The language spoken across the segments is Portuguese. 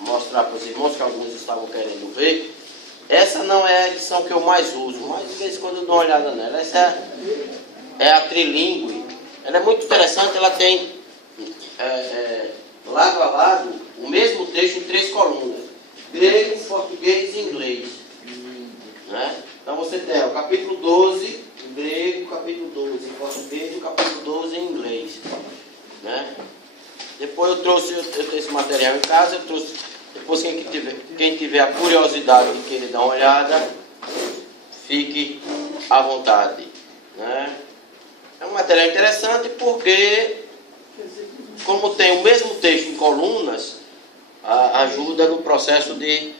mostrar para os irmãos que alguns estavam querendo ver. Essa não é a edição que eu mais uso, mas de vez em quando eu dou uma olhada nela. Essa é a trilingue. Ela é muito interessante, ela tem lado a lado o mesmo texto em 3 colunas: grego, português e inglês. Né? Então você tem o capítulo 12 em grego, o capítulo 12 em português e o capítulo 12 em inglês. Né? Depois eu tenho esse material em casa, eu trouxe. Depois quem tiver a curiosidade de querer dar uma olhada, fique à vontade. Né? É um material interessante porque, como tem o mesmo texto em colunas, ajuda no processo de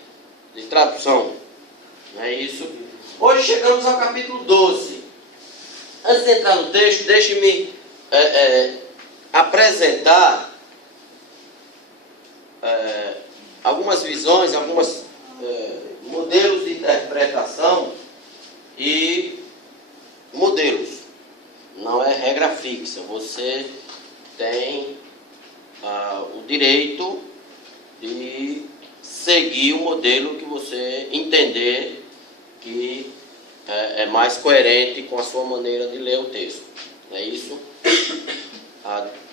tradução. Não é isso? Hoje chegamos ao capítulo 12. Antes de entrar no texto, deixe-me apresentar algumas visões, alguns modelos de interpretação e modelos. Não é regra fixa. Você tem o direito de seguir o modelo que você entender que é mais coerente com a sua maneira de ler o texto. Não é isso?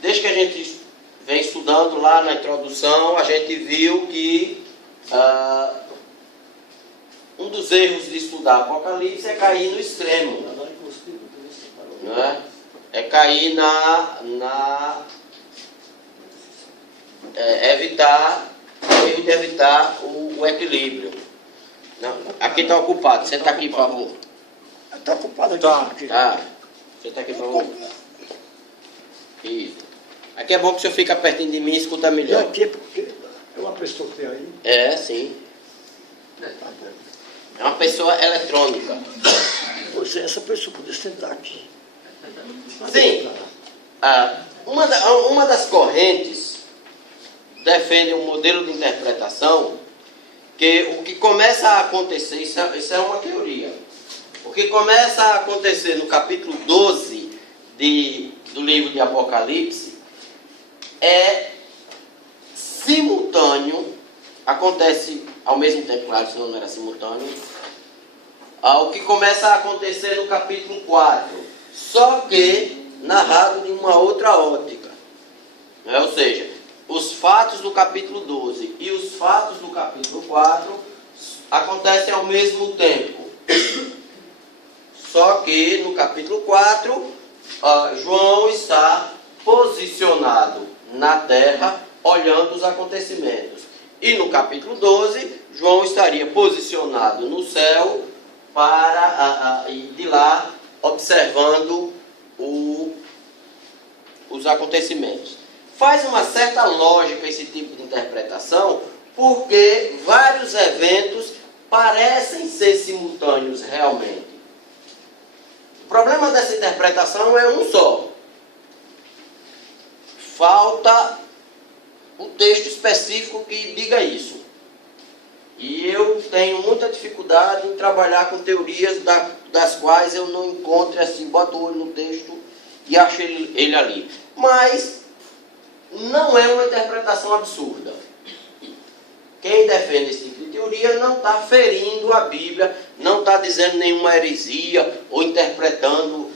Desde que a gente vem estudando lá na introdução, a gente viu que um dos erros de estudar Apocalipse é cair no extremo. Né? É cair evitar o equilíbrio. Não, aqui está ocupado. Senta aqui, por favor. Está ocupado aqui. Tá. Senta aqui, por favor. Isso. Aqui é bom que o senhor fica pertinho de mim e escuta melhor. E aqui é porque é uma pessoa que tem aí. É, sim. É uma pessoa eletrônica. Você, essa pessoa podia sentar aqui. Sim. Uma das correntes defende um modelo de interpretação que o que começa a acontecer, isso é uma teoria, o que começa a acontecer no capítulo 12 do livro de Apocalipse é simultâneo, acontece ao mesmo tempo, claro, senão não era simultâneo, o que começa a acontecer no capítulo 4, só que narrado de uma outra ótica. Ou seja, os fatos do capítulo 12 e os fatos do capítulo 4 acontecem ao mesmo tempo. Só que no capítulo 4, João está posicionado na terra, olhando os acontecimentos. E no capítulo 12, João estaria posicionado no céu, e de lá observando os acontecimentos. Faz uma certa lógica esse tipo de interpretação, porque vários eventos parecem ser simultâneos realmente. O problema dessa interpretação é um só. Falta o texto específico que diga isso. E eu tenho muita dificuldade em trabalhar com teorias das quais eu não encontro assim, boto o olho no texto e acho ele ali. Mas não é uma interpretação absurda. Quem defende esse tipo de teoria não está ferindo a Bíblia, não está dizendo nenhuma heresia ou interpretando.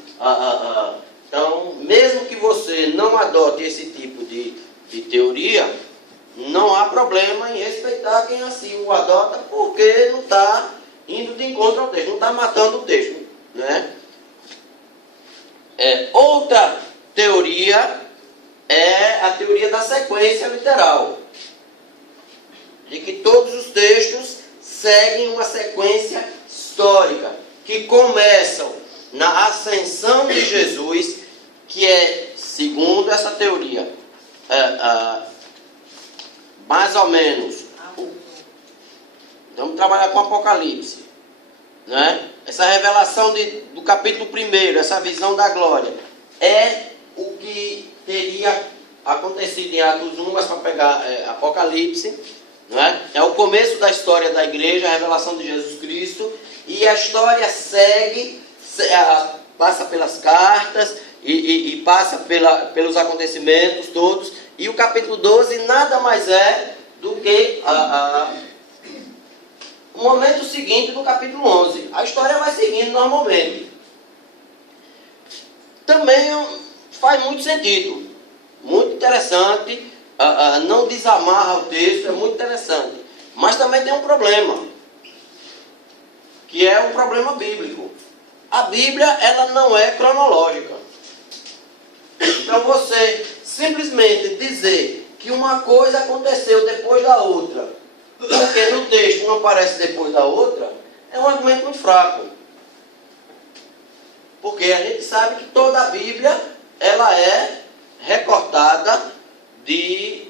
Então, mesmo que você não adote esse tipo de teoria, não há problema em respeitar quem assim o adota, porque não está indo de encontro ao texto, não está matando o texto. Né? Outra teoria é a teoria da sequência literal, de que todos os textos seguem uma sequência histórica, que começam na ascensão de Jesus, que é, segundo essa teoria, mais ou menos, vamos trabalhar com Apocalipse, né? Essa revelação do capítulo 1, essa visão da glória, é o que teria acontecido em Atos 1, mas para pegar Apocalipse, né? É o começo da história da igreja, a revelação de Jesus Cristo, e a história segue, passa pelas cartas e passa pelos acontecimentos todos, e o capítulo 12 nada mais é que o momento seguinte do capítulo 11. A história vai seguindo normalmente. Também faz muito sentido. Muito interessante. Não desamarra o texto, é muito interessante. Mas também tem um problema, que é um problema bíblico. A Bíblia, ela não é cronológica. Então você simplesmente dizer que uma coisa aconteceu depois da outra, porque no texto uma aparece depois da outra, é um argumento muito fraco. Porque a gente sabe que toda a Bíblia, ela é recortada de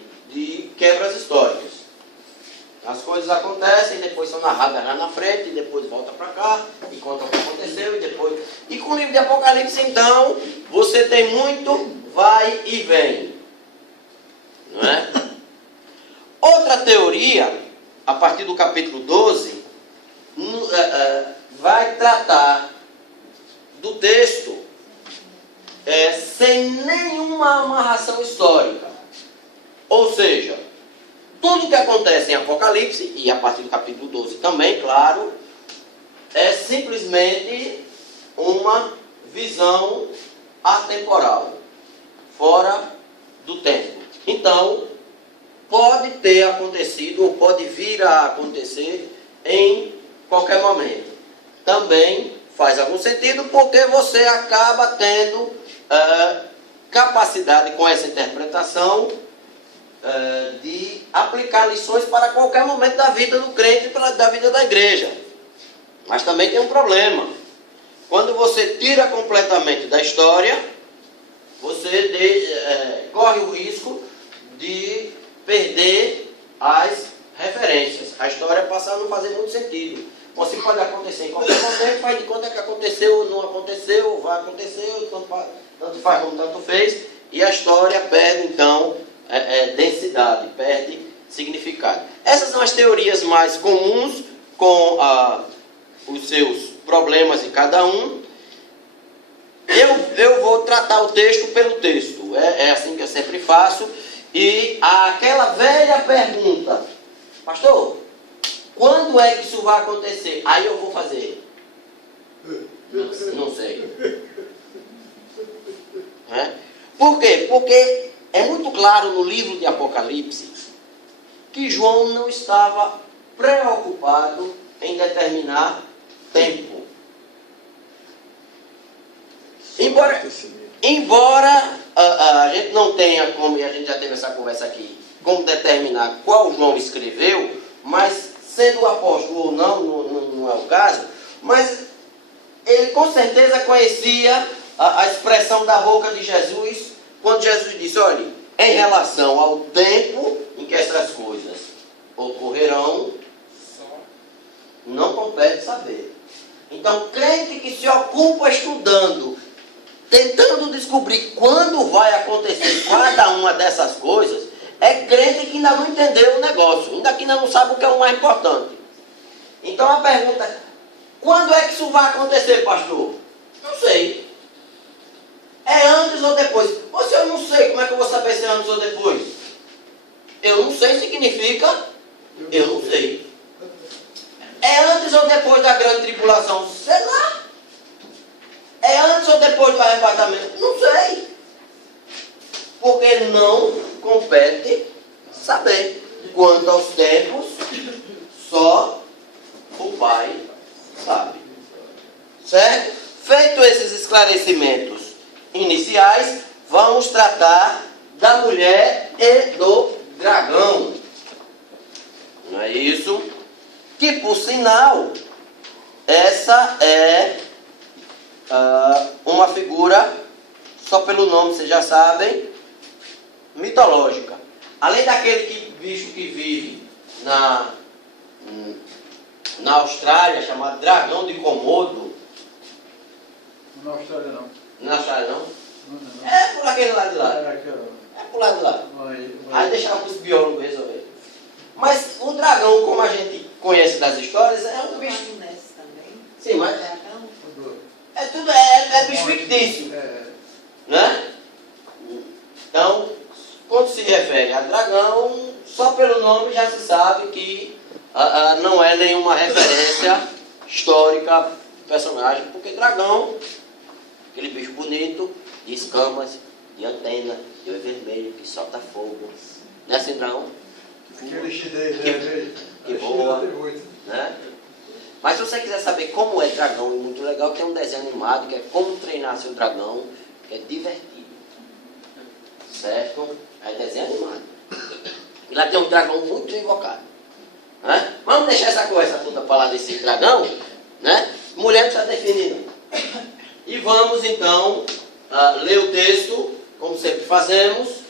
quebras históricas. As coisas acontecem, depois são narradas lá na frente, e depois volta para cá, e conta o que aconteceu, e depois... E com o livro de Apocalipse, então, você tem muito vai e vem. Não é? Outra teoria, a partir do capítulo 12, vai tratar do texto sem nenhuma amarração histórica. Ou seja, tudo que acontece em Apocalipse, e a partir do capítulo 12 também, claro, é simplesmente uma visão atemporal, fora do tempo. Então, pode ter acontecido, ou pode vir a acontecer em qualquer momento. Também faz algum sentido, porque você acaba tendo capacidade com essa interpretação de aplicar lições para qualquer momento da vida do crente e da vida da igreja. Mas também tem um problema. Quando você tira completamente da história, você corre o risco de perder as referências. A história passa a não fazer muito sentido. Você pode acontecer em qualquer momento, faz de conta que aconteceu ou não aconteceu, vai acontecer, tanto faz como tanto fez, e a história perde então densidade, perde significado. Essas são as teorias mais comuns, com os seus problemas em cada um. Eu vou tratar o texto pelo texto, é assim que eu sempre faço. E aquela velha pergunta: pastor, quando é que isso vai acontecer? Aí eu vou fazer. Não sei. Por quê? Porque é muito claro no livro de Apocalipse que João não estava preocupado em determinar tempo. Embora a gente não tenha como, e a gente já teve essa conversa aqui, como determinar qual João escreveu, mas sendo o apóstolo ou não é o caso, mas ele com certeza conhecia a expressão da boca de Jesus, quando Jesus disse: olha, em relação ao tempo em que essas coisas ocorrerão, não compete saber. Então, crente que se ocupa estudando, tentando descobrir quando vai acontecer cada uma dessas coisas, é crente que ainda não entendeu o negócio, ainda que ainda não sabe o que é o mais importante. Então a pergunta é: quando é que isso vai acontecer, pastor? Não sei. É antes ou depois? Ou se eu não sei, como é que eu vou saber se é antes ou depois? Eu não sei significa eu não sei. É antes ou depois da grande tribulação? Sei lá. É antes ou depois do arrebatamento? Não sei. Porque não compete saber. Quanto aos tempos, só o Pai sabe. Certo? Feito esses esclarecimentos iniciais, vamos tratar da mulher e do dragão. Não é isso? Que, por sinal, essa é uma figura, só pelo nome vocês já sabem, mitológica. Além daquele bicho que vive na Austrália, chamado dragão de Komodo. Na Austrália não. Na Austrália não? Não. É por aquele lado de lá. É É por lado de lá. vai. Aí deixava para os biólogos resolver. Mas o dragão, como a gente conhece das histórias, é um bicho. Também. Sim, mas Dragão. é tudo é bicho fictício, né? Então, quando se refere a dragão, só pelo nome já se sabe que não é nenhuma referência histórica do personagem, porque dragão, aquele bicho bonito, de escamas, de antena, de olho vermelho, que solta fogo. Não é assim, dragão? Aquele chinês, Que voa, né? Mas se você quiser saber como é dragão, é muito legal, tem um desenho animado que é Como Treinar Seu Dragão, que é divertido. Certo? É desenho animado. E lá tem um dragão muito invocado. Né? Vamos deixar essa conversa toda para lá desse dragão, né? Mulher não está definindo. E vamos então ler o texto, como sempre fazemos.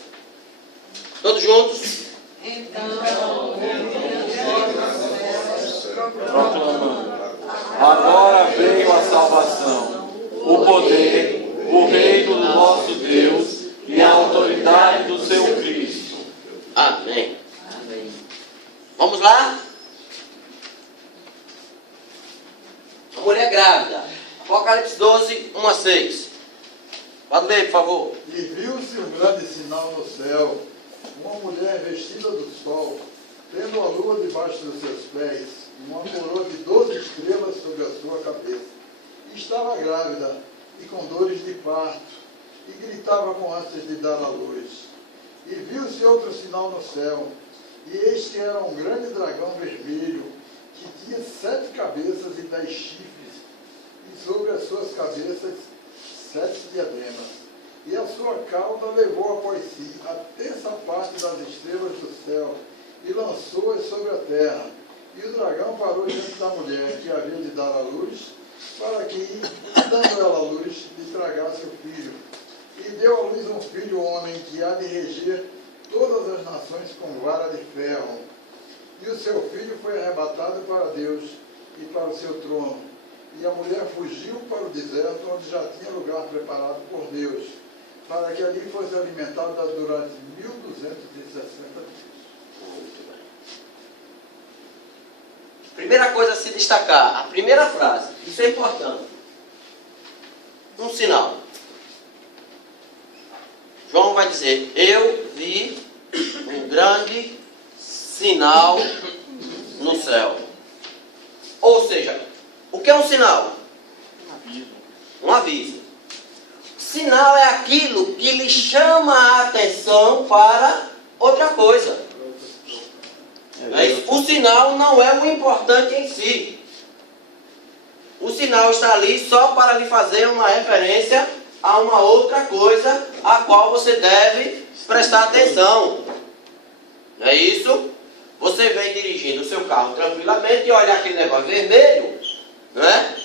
Todos juntos? Proclamando: agora veio a salvação, o poder, o reino do nosso Deus e a autoridade do seu Cristo. Amém. Vamos lá? A mulher grávida. Apocalipse 12, 1 a 6. Pode ler, por favor. E viu-se um grande sinal no céu, uma mulher vestida do sol, tendo a lua debaixo dos seus pés, e uma coroa de 12 estrelas sobre a sua cabeça. E estava grávida, e com dores de parto, e gritava com ânsias de dar à luz. E viu-se outro sinal no céu, e este era um grande dragão vermelho, que tinha 7 cabeças e 10 chifres, e sobre as suas cabeças 7 diademas. E a sua cauda levou após si a terça parte das estrelas do céu, e lançou-as sobre a terra. E o dragão parou diante da mulher que havia de dar à luz, para que, dando ela à luz, lhe tragasse o filho. E deu à luz um filho homem, que há de reger todas as nações com vara de ferro. E o seu filho foi arrebatado para Deus e para o seu trono. E a mulher fugiu para o deserto, onde já tinha lugar preparado por Deus, para que ali fosse alimentada durante 1260 dias. Muito bem. Primeira coisa a se destacar, a primeira frase, isso é importante. Um sinal. João vai dizer: eu vi um grande sinal no céu. Ou seja, o que é um sinal? Um aviso. Sinal é aquilo que lhe chama a atenção para outra coisa. O sinal não é o importante em si. O sinal está ali só para lhe fazer uma referência a uma outra coisa a qual você deve prestar atenção. Não é isso? Você vem dirigindo o seu carro tranquilamente e olha aquele negócio vermelho, não é?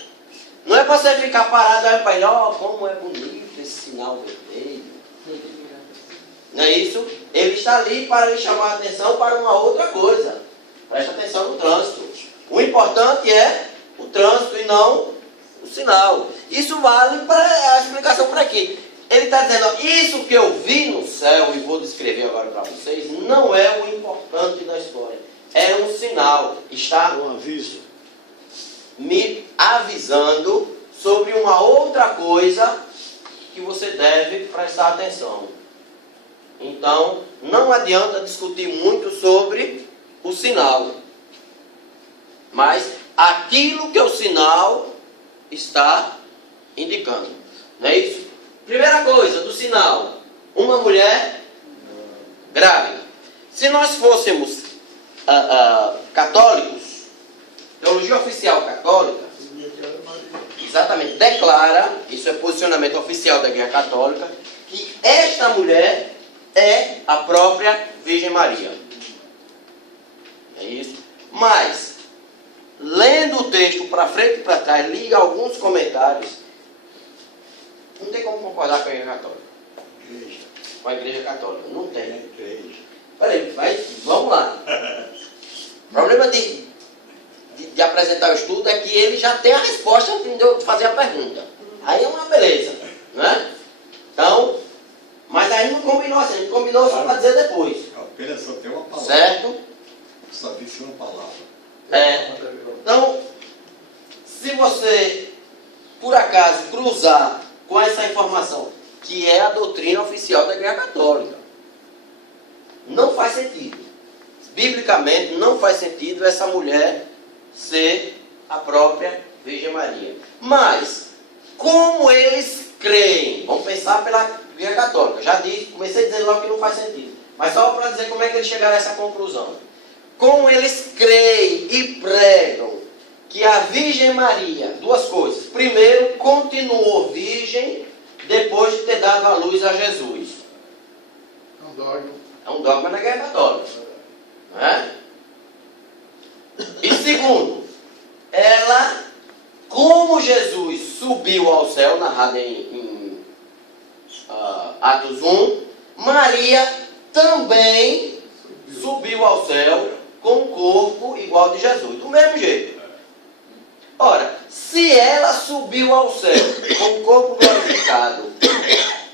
Não é para você ficar parado e para ele, como é bonito esse sinal vermelho. Não é isso? Ele está ali para lhe chamar a atenção para uma outra coisa. Presta atenção no trânsito. O importante é o trânsito e não o sinal. Isso vale para a explicação por aqui. Ele está dizendo: isso que eu vi no céu, e vou descrever agora para vocês, não é o importante da história. É um sinal. Está Um aviso. me avisando sobre uma outra coisa que você deve prestar atenção. Então, não adianta discutir muito sobre o sinal. Mas aquilo que o sinal está indicando. Não é isso? Primeira coisa do sinal: uma mulher grávida. Se nós fôssemos católicos, teologia oficial católica, exatamente, declara, isso é posicionamento oficial da Igreja Católica, que esta mulher é a própria Virgem Maria. É isso? Mas, lendo o texto para frente e para trás, liga alguns comentários, não tem como concordar com a Igreja Católica. Igreja. Com a Igreja Católica, não tem. Igreja. Peraí, vamos lá. O problema de apresentar o estudo é que ele já tem a resposta de fazer a pergunta. Aí é uma beleza, né? Então, mas aí não combinou assim, a gente combinou só para dizer depois. Apenas só tem uma palavra. Certo? Só disse uma palavra. Então, se você, por acaso, cruzar com essa informação, que é a doutrina oficial da Igreja Católica, não faz sentido. biblicamente não faz sentido essa mulher ser a própria Virgem Maria. Mas, como eles creem, vamos pensar pela Igreja Católica, já disse, comecei dizendo logo que não faz sentido, mas só para dizer como é que eles chegaram a essa conclusão. Como eles creem e pregam que a Virgem Maria, duas coisas, primeiro, continuou virgem depois de ter dado a luz a Jesus. É um dogma. É um dogma na Igreja Católica. Não é? E segundo, ela, como Jesus subiu ao céu, narrado em Atos 1, Maria também subiu ao céu com um corpo igual de Jesus, do mesmo jeito. Ora, se ela subiu ao céu com o corpo glorificado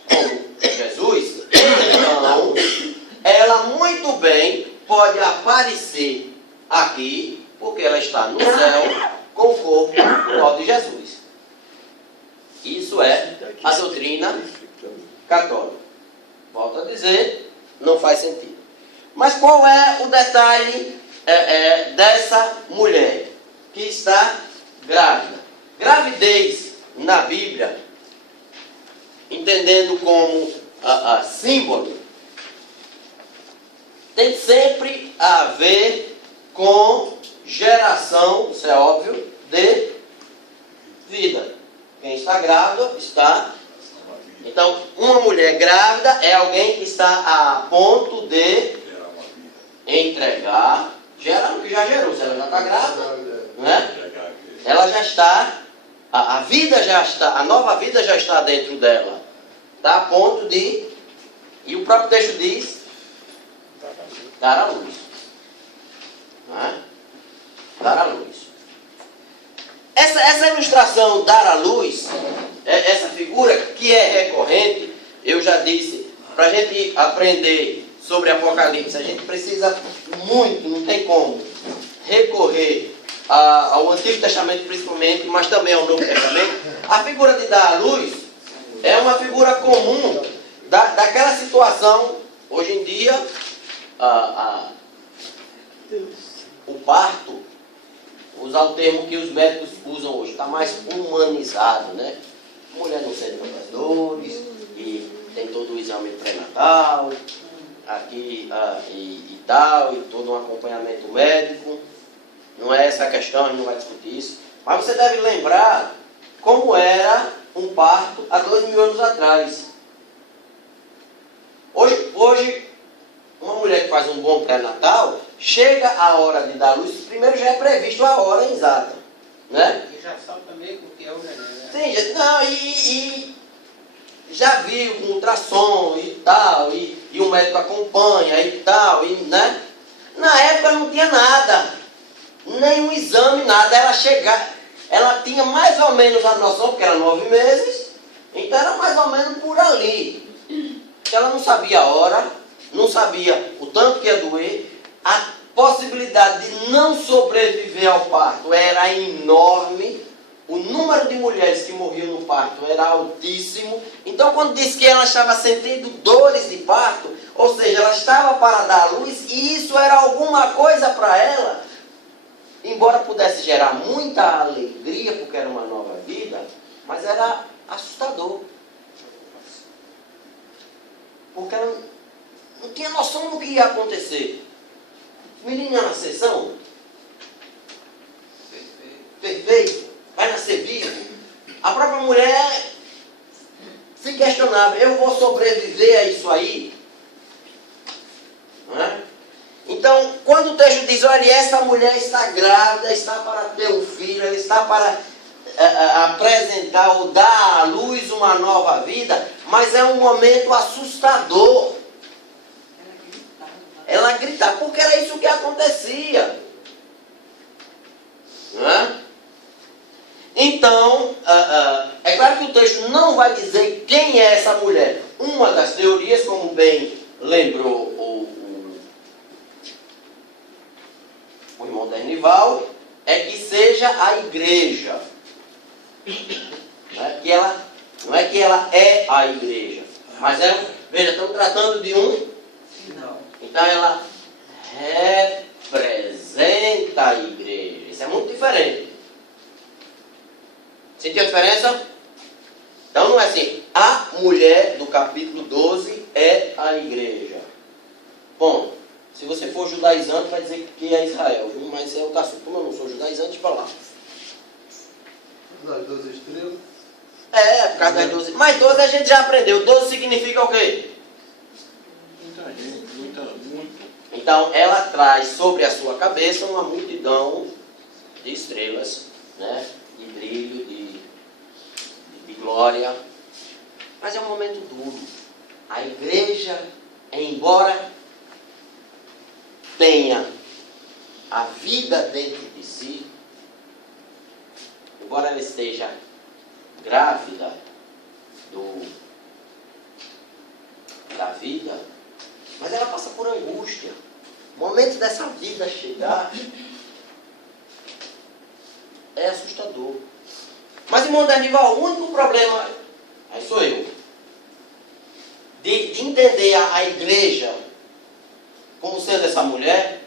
como Jesus, então ela muito bem pode aparecer aqui, porque ela está no céu com o corpo igual de Jesus. Isso é a doutrina católica. Volto a dizer, não faz sentido. Mas qual é o detalhe dessa mulher que está grávida? Gravidez na Bíblia, entendendo como símbolo, tem sempre a ver com geração, isso é óbvio, de vida. Quem está grávida está. Então, uma mulher grávida é alguém que está a ponto de entregar, gerando que já gerou, se ela já está grávida, né? Ela já está, a vida já está, a nova vida já está dentro dela. Está a ponto de, e o próprio texto diz, dar à luz. Né? Dar à luz. Essa ilustração, dar à luz, essa figura que é recorrente, eu já disse, para a gente aprender sobre Apocalipse, a gente precisa muito, não tem como, recorrer ao Antigo Testamento principalmente, mas também ao Novo Testamento. A figura de dar à luz é uma figura comum daquela situação, hoje em dia, o parto, usar o termo que os médicos usam hoje, está mais humanizado, né? A mulher não sente muitas dores, e tem todo o exame pré-natal, aqui e tal, e todo um acompanhamento médico. Não é essa a questão, a gente não vai discutir isso. Mas você deve lembrar como era um parto há 2000 anos atrás. Hoje, uma mulher que faz um bom pré-natal, chega a hora de dar luz, primeiro já é previsto a hora exata, né? E já sabe também o que é o neném, né? Sim, não, e já viu com ultrassom e tal, e o médico acompanha e tal, e, né? Na época não tinha nada, nenhum exame, nada. Ela tinha mais ou menos a noção, porque era 9 meses, então era mais ou menos por ali. Ela não sabia a hora, não sabia o tanto que ia doer, a possibilidade de não sobreviver ao parto era enorme, o número de mulheres que morriam no parto era altíssimo. Então, quando disse que ela estava sentindo dores de parto, ou seja, ela estava para dar à luz, e isso era alguma coisa para ela, embora pudesse gerar muita alegria, porque era uma nova vida, mas era assustador. Porque ela não tinha noção do que ia acontecer. Menina na sessão, perfeito, vai nascer vivo. A própria mulher se questionava, eu vou sobreviver a isso aí? Não é? Então, quando o texto diz, olha, essa mulher está grávida, está para ter um filho, ela está para apresentar ou dar à luz uma nova vida, mas é um momento assustador. Ela gritava, porque era isso que acontecia. Não é? Então, é claro que o texto não vai dizer quem é essa mulher. Uma das teorias, como bem lembrou o irmão Dernival, é que seja a igreja. Não é que ela é a igreja, mas veja, estamos tratando de um. Então ela Sentiu a diferença? Então não é assim, a mulher do capítulo 12 é a igreja. Bom, se você for judaizante vai dizer que é Israel, viu? Mas é outro assunto. Como eu não sou judaizante, para lá. Das 12 estrelas. É, por causa das 12. Mas 12 a gente já aprendeu. 12 significa o quê? Muita gente, muito. Então ela traz sobre a sua cabeça uma multidão de estrelas, né? De brilho, de glória. Mas é um momento duro. A igreja, embora tenha a vida dentro de si, embora ela esteja grávida da vida, mas ela passa por angústia. O momento dessa vida chegar é assustador. Mas, irmão Dernival, o único problema, aí sou eu, de entender a igreja como sendo essa mulher,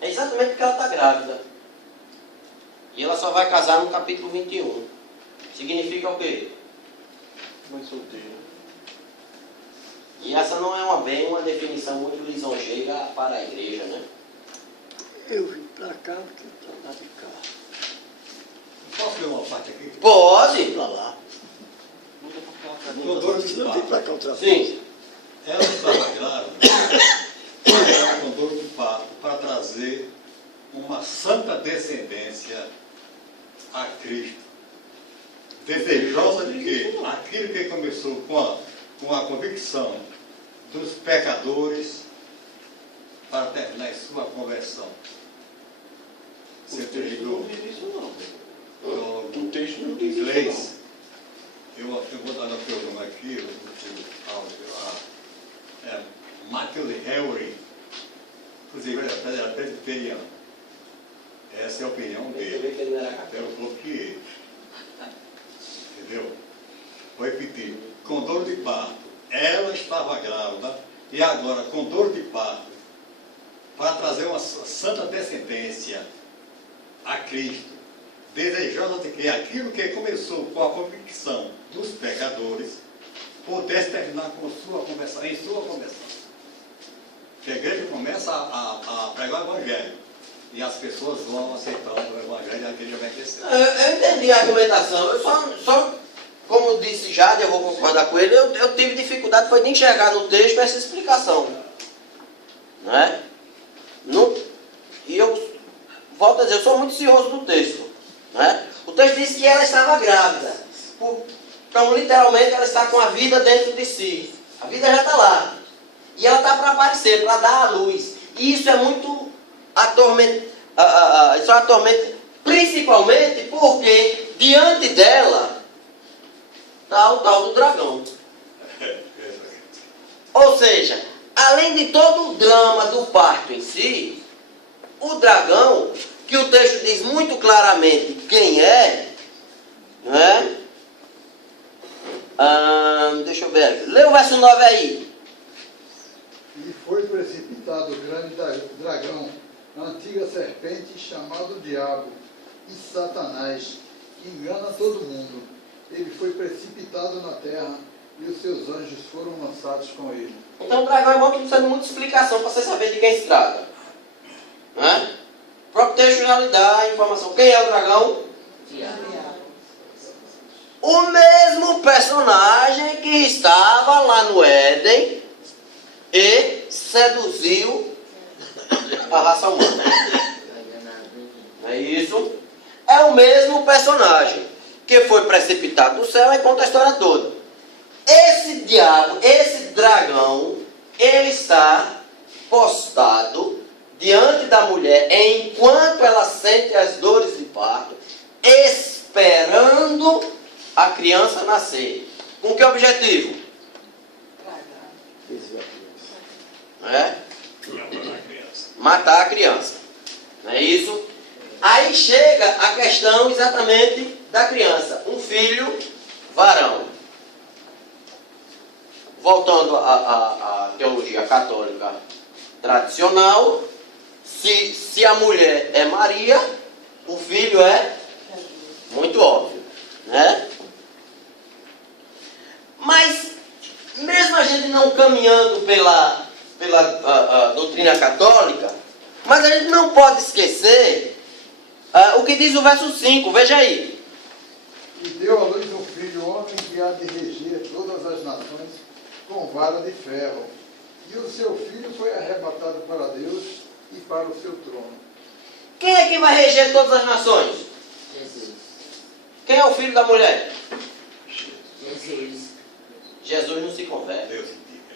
é exatamente porque ela está grávida. E ela só vai casar no capítulo 21. Significa o quê? Mãe solteira. E essa não é bem uma definição muito lisonjeira para a igreja, né? Eu vim para cá porque eu estou lá de cá. Posso ler uma parte aqui? Pode! Para lá. Com dor de Eu vim para parto. cá outra vez. Sim. Ela estava grávida, ela com dor de parto, para trazer uma santa descendência a Cristo. Desejosa de quê? Aquilo que começou com a convicção dos pecadores para terminar em sua conversão. Você entendeu? O texto não Em diz isso, inglês, eu vou dar o teu nome aqui, Matthew Henry, inclusive ele era presbiteriano. Essa é a opinião dele. Que ele não era Eu coloquei. Entendeu? Vou repetir. Com dor de parto, ela estava grávida e agora com dor de parto, para trazer uma santa descendência a Cristo, desejosa de que aquilo que começou com a convicção dos pecadores pudesse terminar com sua conversão, em sua conversão. Que a igreja começa a pregar o Evangelho e as pessoas vão aceitando o Evangelho e a igreja vai crescer. Eu entendi a argumentação. Eu só como disse Jade, eu vou concordar com ele, eu tive dificuldade foi de enxergar no texto essa explicação. Não é? E eu volto a dizer, eu sou muito cioso do texto. Não é? O texto diz que ela estava grávida. Então, literalmente, ela está com a vida dentro de si. A vida já está lá. E ela está para aparecer, para dar à luz. E isso é muito atormentante. Isso é atormentante, principalmente porque diante dela está o tal do dragão. Ou seja, além de todo o drama do parto em si, o dragão, que o texto diz muito claramente quem é, não é? Deixa eu ver. Lê o verso 9 aí. E foi precipitado o grande dragão, a antiga serpente, chamado Diabo e Satanás, que engana todo mundo. Ele foi precipitado na terra e os seus anjos foram lançados com ele. Então o dragão é bom que não precisa de muita explicação para você saber de quem se trata. Não é? O próprio texto já lhe dá a informação. Quem é o dragão? O mesmo personagem que estava lá no Éden e seduziu a raça humana. Não é isso? É o mesmo personagem que foi precipitado do céu e conta a história toda. Esse diabo, esse dragão, ele está postado diante da mulher enquanto ela sente as dores de parto, esperando a criança nascer. Com que objetivo? É? Matar a criança. Não é isso? Aí chega a questão exatamente da criança. Um filho varão. Voltando à teologia católica tradicional, se a mulher é Maria, o filho é muito óbvio. né? Mas, mesmo a gente não caminhando pela doutrina católica, mas a gente não pode esquecer o que diz o verso 5, veja aí. E deu à luz um filho, homem que há de reger todas as nações com vara de ferro. E o seu filho foi arrebatado para Deus e para o seu trono. Quem é que vai reger todas as nações? Jesus. Quem é o filho da mulher? Jesus. Jesus não se converte. Deus indica.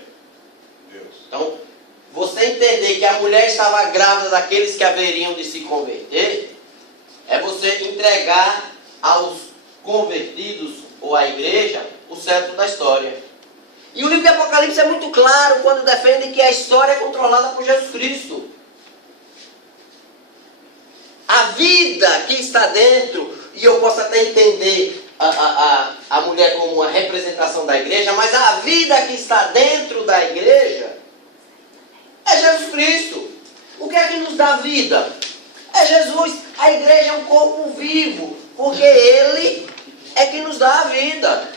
Deus. Então, você entender que a mulher estava grávida daqueles que haveriam de se converter, é você entregar aos convertidos ou à igreja o centro da história. E o livro de Apocalipse é muito claro quando defende que a história é controlada por Jesus Cristo. A vida que está dentro, e eu posso até entender a mulher como uma representação da igreja, mas a vida que está dentro da igreja é Jesus Cristo. O que é que nos dá vida? É Jesus. A igreja é um corpo vivo, porque Ele é que nos dá a vida.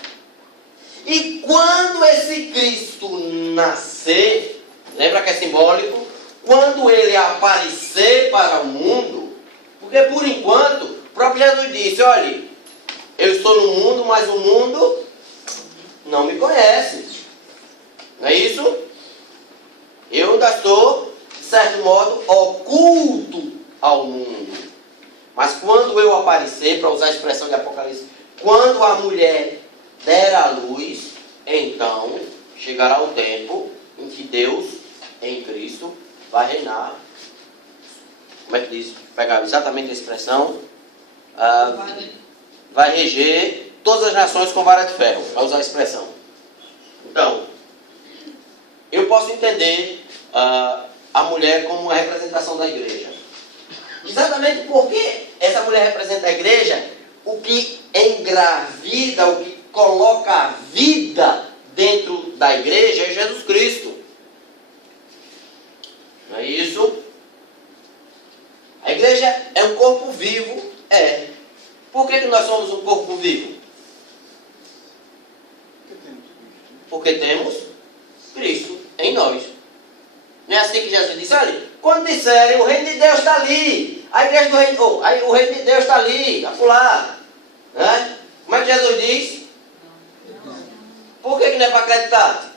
E quando esse Cristo nascer, lembra que é simbólico? Quando Ele aparecer para o mundo, porque por enquanto, o próprio Jesus disse, olha, eu estou no mundo, mas o mundo não me conhece. Não é isso? Eu ainda estou, de certo modo, oculto ao mundo. Mas quando eu aparecer, para usar a expressão de Apocalipse, quando a mulher der a luz, então chegará o tempo em que Deus, em Cristo, vai reinar. Como é que diz? Pegar exatamente a expressão. Vai reger todas as nações com vara de ferro, para usar a expressão. Então, eu posso entender a mulher como uma representação da igreja. Exatamente porque essa mulher representa a igreja, o que engravida, o que coloca a vida dentro da igreja é Jesus Cristo. Não é isso? A igreja é um corpo vivo? É. Por que nós somos um corpo vivo? Porque temos Cristo em nós. Não é assim que Jesus disse? Olha, quando disserem o reino de Deus está ali, a igreja do reino, o reino de Deus está ali, acolá, né? Como é que Jesus diz? Por que não é para acreditar?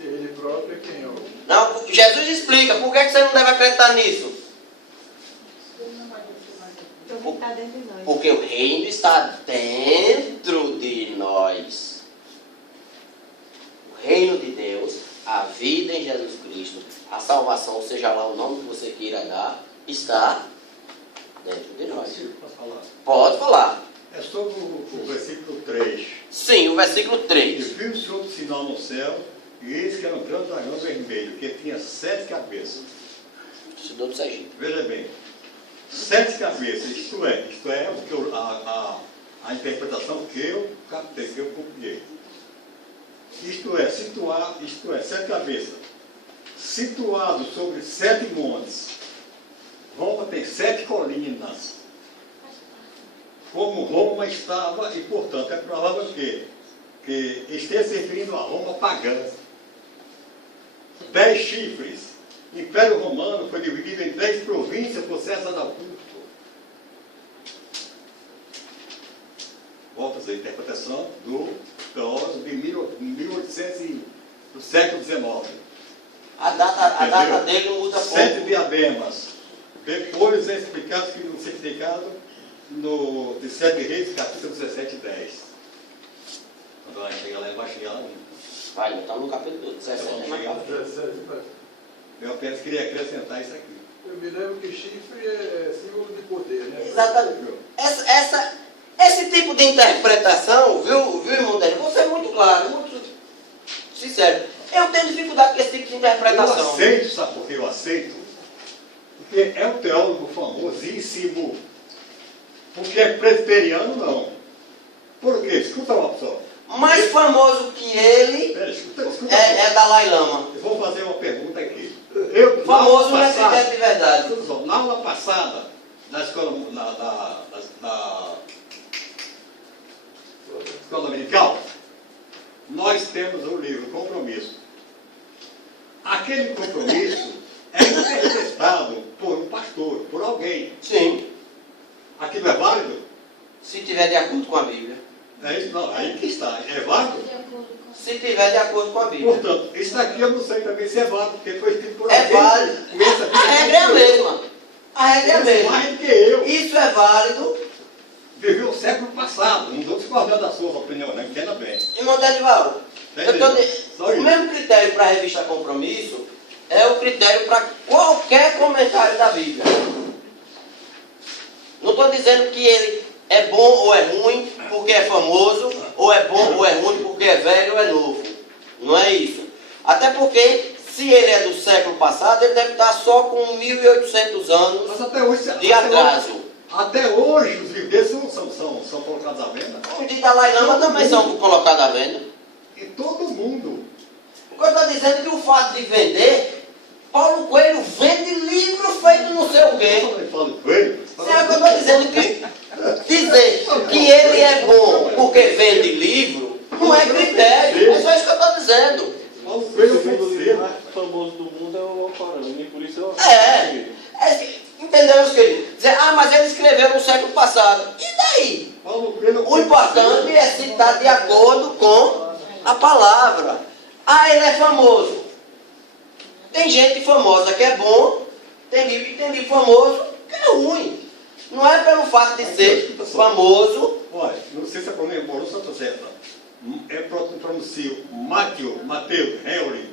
Ele próprio é quem ouve. Não, Jesus explica, por que você não deve acreditar nisso? Porque o reino está dentro de nós. O reino de Deus, a vida em Jesus Cristo, a salvação, seja lá o nome que você queira dar, está dentro de nós. Posso falar? Pode falar. É sobre o versículo 3. Sim, o versículo E 3. viu o Senhor um sinal no céu, e eis que era um grande dragão vermelho, que tinha 7 cabeças. Estudou do Sergipe. Veja bem, 7 cabeças, isto é o que a interpretação que eu captei, que eu copiei. Isto é, 7 cabeças, situado sobre 7 montes. Roma tem 7 colinas. Como Roma estava, e portanto é provável que esteja se referindo a Roma pagã. 10 chifres. O Império Romano foi dividido em 10 províncias por César Augusto. Volta a interpretação do teólogo de 1800 do século XIX. A data dele muda 7 pouco. diademas. Depois é explicado que no significado de 7 Reis, capítulo 17 e 10. Quando vai chegar lá, ele vai chegar lá ainda. Vai, estamos no capítulo 17. Vamos né? chegar. 17, mas Eu apenas queria acrescentar isso aqui. eu me lembro que chifre é símbolo de poder, né? Exatamente. Esse tipo de interpretação, viu, irmão Délio? Você é muito claro, muito sincero. Eu tenho dificuldade com esse tipo de Eu interpretação. aceito, sabe por que eu aceito? Porque é um teólogo famosíssimo. Porque é presbiteriano, não. Por quê? Escuta lá, pessoal. Mais famoso que ele Espera, escuta. é Dalai Lama. Eu vou fazer uma pergunta aqui. Famoso na não é aula passada- de verdade. Escuta só, na aula passada, na escola, escola dominical, nós temos o livro Compromisso. Aquele compromisso é manifestado por um pastor, por alguém. Sim, Aquilo é válido? se tiver de acordo com a Bíblia. É isso, não, aí que está. É válido? Se tiver de acordo com a Bíblia. Portanto, isso daqui eu não sei também se é válido, porque foi escrito por É alguém. válido. Conhece A regra é a mesma. A regra é a mesma. Mais do que eu. Isso é válido. Viveu o século passado. Não estou discordando das suas opiniões, não entenda bem. Irmão Danival, Só o isso. mesmo critério para a revista Compromisso é o critério para qualquer comentário da Bíblia. Não estou dizendo que ele é bom ou é ruim porque é famoso, ou é bom ou é ruim porque é velho ou é novo. Não é isso. Até porque, se ele é do século passado, ele deve estar só com 1.800 anos Mas até hoje, de atraso. até hoje os livros deles são colocados à venda. Os de Dalai Lama também são colocados à venda. Em todo mundo. O que eu estou dizendo é que o fato de vender, Paulo Coelho vende livro feito não sei o quê. Eu falo Coelho. Não é o que eu estou dizendo, que dizer que ele é bom porque vende livro não é critério. É só isso que eu estou dizendo. Paulo O Coelho segundo foi livro cedo. mais famoso do mundo é o Alcorão, e por isso eu Entendeu, meus queridos? Dizer, mas ele escreveu no século passado. E daí? Paulo Coelho O importante é citar de acordo com a palavra. Ele é famoso. Tem gente famosa que é bom, tem livro famoso que é ruim. Não é pelo fato de ser famoso. Olha, não sei se é pronúncia Santa Certa. É pronuncio Mateus Henry,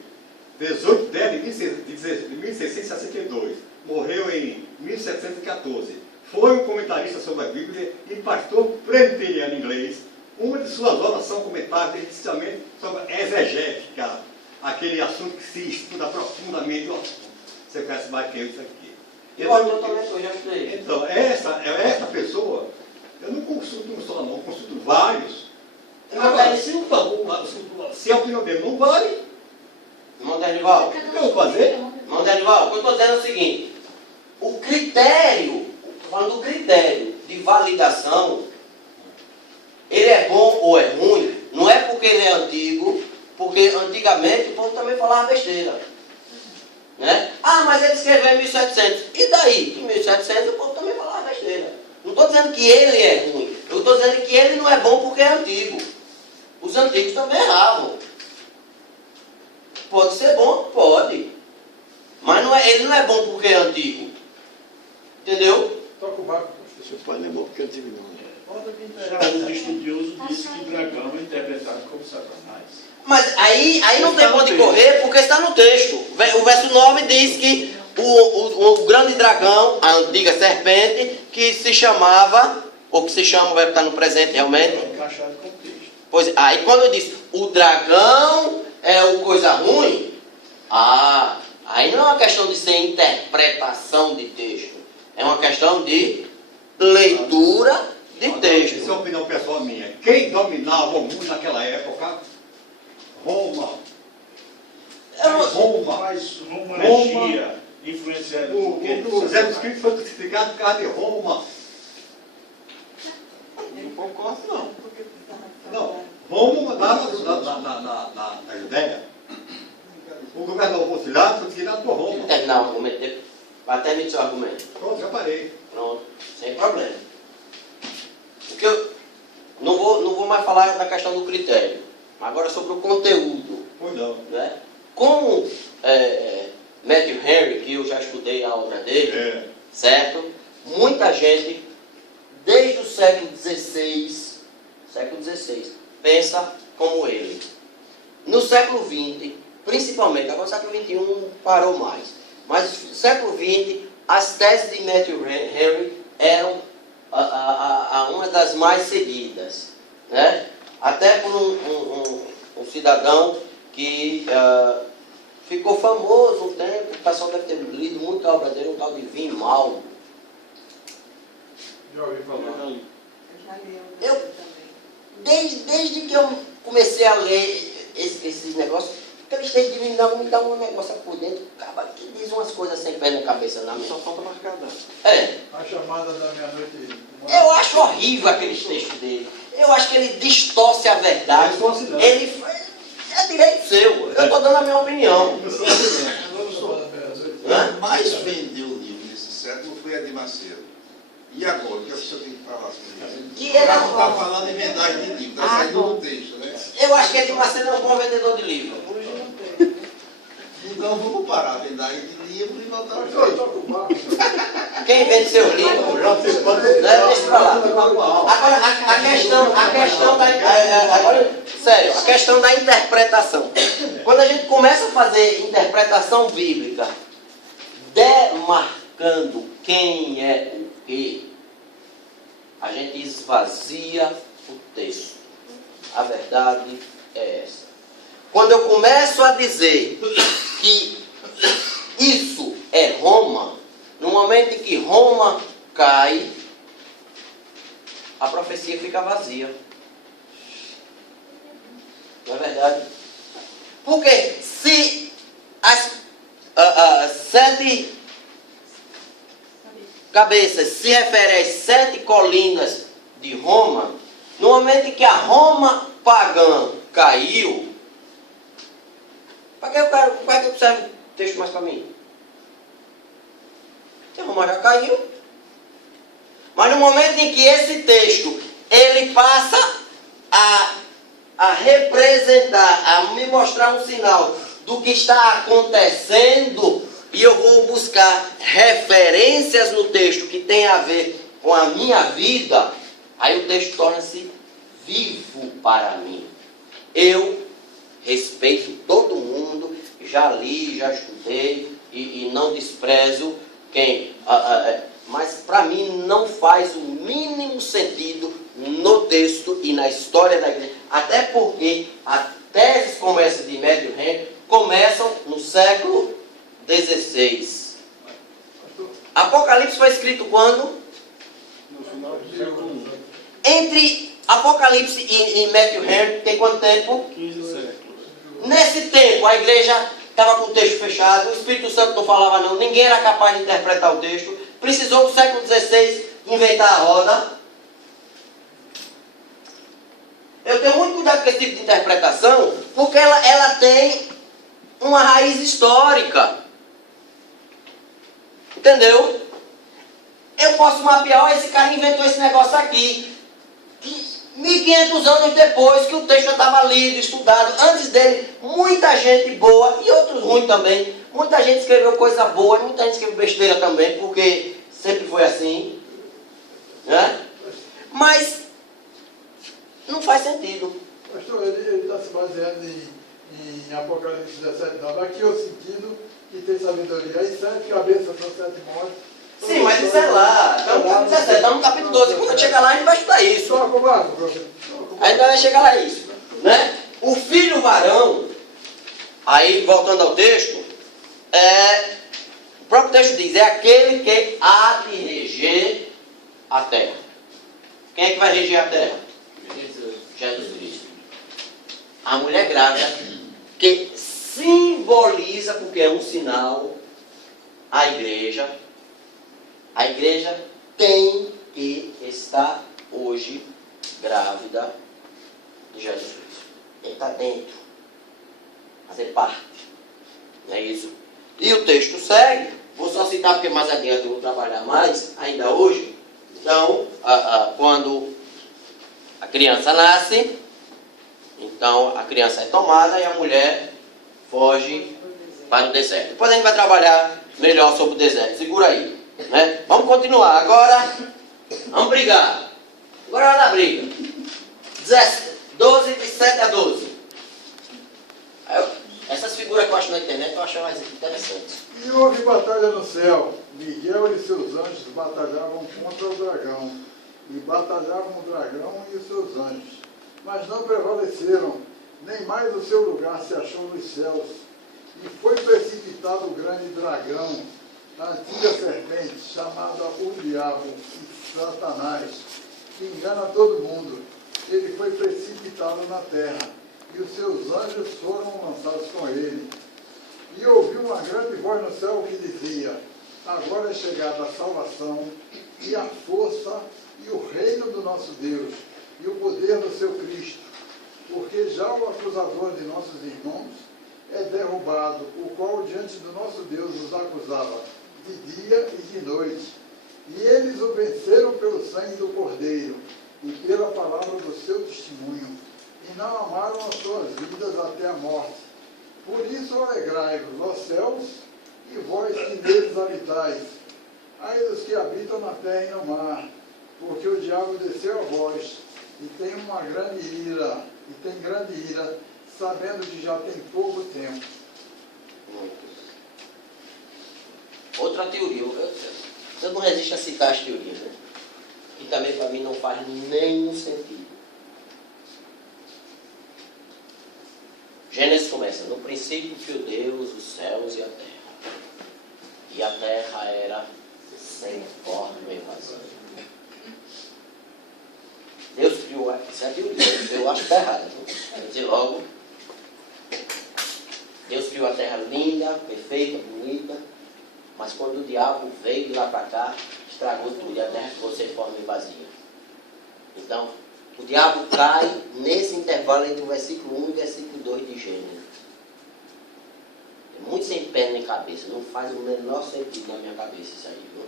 18 de 1662. Morreu em 1714. Foi um comentarista sobre a Bíblia e pastor presbiteriano inglês. Uma de suas obras são comentários especialmente sobre a exegética, aquele assunto que se estuda profundamente o assunto. Você conhece mais que eu isso aqui. Eu já estudei. Então, essa pessoa, eu não consulto um só, não, eu consulto vários. Agora, se a opinião dele não vale, Irmão Danival, o que eu vou fazer? irmão Danival, o que eu estou dizendo é o seguinte: o critério, estou falando do critério de validação, ele é bom ou é ruim, não é porque ele é antigo, porque antigamente o povo também falava besteira. Né? Mas ele escreveu em 1700. E daí? Em 1700 o povo também falava besteira. Não estou dizendo que ele é ruim. Eu estou dizendo que ele não é bom porque é antigo. Os antigos também erravam. Pode ser bom? Pode. Mas ele não é bom porque é antigo. Entendeu? Toca o barco. Seu pai não é bom porque eu tive não. Já um estudioso disse que dragão é interpretado como Satanás. Mas aí não tem pra onde correr, porque está no texto. O verso 9 diz que o grande dragão, a antiga serpente, que se chamava, ou que se chama, vai estar no presente realmente. Encaixado com o texto. Pois, aí quando diz, o dragão é uma coisa ruim, aí não é uma questão de ser interpretação de texto. É uma questão de leitura de texto. Isso é uma opinião pessoal minha. Quem dominava o mundo naquela época? Roma. Roma. Mas Roma agia influenciando O Jesus Cristo foi crucificado por causa de Roma. não concordo, não. Não, Roma lá na Judéia. O governador Pilatos foi tirado por Roma. Terminar o argumento, vai terminar seu argumento. Pronto, já parei. Pronto, sem problema. Porque eu não vou mais falar da questão do critério, agora sobre o conteúdo. Pois não. Né? Com Matthew Henry, que eu já estudei a obra dele, certo? Muita gente, desde o século XVI, pensa como ele. No século XX, principalmente, agora o século XXI parou mais, mas no século XX, as teses de Matthew Henry eram uma das mais seguidas, né? Até por um cidadão que ficou famoso um tempo, o pessoal deve ter lido muito a obra dele, um tal de Vin Malmo. Já ouvi falar. Desde que eu comecei a ler esse negócio, Aqueles textos de me dá um negócio por dentro, acaba que diz umas coisas sem pé na cabeça na minha. Só falta marcada. É. A chamada da meia-noite. Eu acho horrível aqueles textos dele. Eu acho que ele distorce a verdade. Distorce não. Ele é direito seu. Eu estou dando a minha opinião. Meia-noite. O mais vendeu o livro nesse século foi Edir Macedo. E agora, o que a pessoa tem que falar sobre isso? Que O cara ele- não está falando em vendagem de livro, está saindo no texto, né? Eu acho que Edir Macedo é um bom vendedor de livro. Então vamos parar a vendagem de livro e voltar ao Eu jogo. estou com o barco. Quem vende seus livros, né, deixa pra lá. Agora, a questão da... Agora, sério, a questão da interpretação. Quando a gente começa a fazer interpretação bíblica, demarcando quem é o quê, a gente esvazia o texto. A verdade é essa. Quando eu começo a dizer que isso é Roma, no momento em que Roma cai, a profecia fica vazia. Não é verdade? Porque se as 7 cabeças se referem às 7 colinas de Roma, no momento em que a Roma pagã caiu, para que eu quero, como é que eu observo o texto mais para mim? A Roma já caiu. Mas no momento em que esse texto, ele passa a representar, a me mostrar um sinal do que está acontecendo, e eu vou buscar referências no texto que tem a ver com a minha vida, aí o texto torna-se vivo para mim. Eu respeito todo mundo, já li, já estudei e não desprezo quem... mas para mim não faz o mínimo sentido no texto e na história da igreja. Até porque as teses como essa de Matthew Henry começam no século XVI. Apocalipse foi escrito quando? No final do século Entre Apocalipse e Matthew Henry tem quanto tempo? 15 séculos. Nesse tempo, a igreja estava com o texto fechado, o Espírito Santo não falava não, ninguém era capaz de interpretar o texto, precisou do século XVI inventar a roda. Eu tenho muito cuidado com esse tipo de interpretação, porque ela tem uma raiz histórica. Entendeu? Eu posso mapear, ó, esse cara inventou esse negócio aqui. 1500 anos depois que o texto já estava lido, estudado, antes dele, muita gente boa e outros ruins também. Muita gente escreveu coisa boa, muita gente escreveu besteira também, porque sempre foi assim. Né? Mas não faz sentido. Pastor, ele está se baseando em Apocalipse 17, 9. Aqui é o sentido que tem sabedoria. Aí 7 cabeças são 7 mortes. Sim, mas isso é lá. Estamos no capítulo 17, estamos no capítulo 12. Quando chegar lá, a gente vai estudar isso. Só com o barco, professor. A gente vai chegar lá isso. Né? O filho varão, aí voltando ao texto, o próprio texto diz, é aquele que há de reger a terra. Quem é que vai reger a terra? Jesus Cristo. A mulher grávida, que simboliza, porque é um sinal, a igreja tem que estar hoje grávida de Jesus Cristo. Ele está dentro, fazer parte. Não é isso? E o texto segue, vou só citar porque mais adiante eu vou trabalhar mais, ainda hoje. Então, quando a criança nasce, então a criança é tomada e a mulher foge para o deserto. Depois a gente vai trabalhar melhor sobre o deserto. Segura aí. Né? Vamos continuar. Agora, vamos brigar. Agora é hora da briga. 12, de 7 a 12. Essas figuras que eu acho na internet, eu acho mais interessantes. E houve batalha no céu. Miguel e seus anjos batalhavam contra o dragão. E batalhavam o dragão e os seus anjos. Mas não prevaleceram, nem mais o seu lugar se achou nos céus. E foi precipitado o grande dragão, a antiga serpente, chamada o diabo e Satanás, que engana todo mundo. Ele foi precipitado na terra. e os seus anjos foram lançados com ele. E ouviu uma grande voz no céu que dizia: agora é chegada a salvação e a força e o reino do nosso Deus e o poder do seu Cristo, porque já o acusador de nossos irmãos é derrubado, o qual diante do nosso Deus os acusava de dia e de noite. E eles o venceram pelo sangue do Cordeiro e pela palavra do seu testemunho, e não amaram as suas vidas até a morte. Por isso alegrai-vos, ó céus, e vós que neles habitais. Ai dos que habitam na terra e no mar, porque o diabo desceu a vós, e tem uma grande ira, sabendo que já tem pouco tempo. Outra teoria, eu não resisto a citar as teorias, né? Que também para mim não faz nenhum sentido. Gênesis começa: no princípio criou Deus os céus e a terra. E a terra era sem forma e vazia. Deus criou, isso é teoria, eu acho que está errado. Quer dizer logo, Deus criou a terra linda, perfeita, bonita, mas quando o diabo veio de lá para cá, estragou tudo e a terra ficou sem forma e vazia. Então, o diabo cai nesse intervalo entre o versículo 1 e o versículo 2 de Gênesis. É muito sem pé nem cabeça, não faz o menor sentido na minha cabeça isso aí, viu?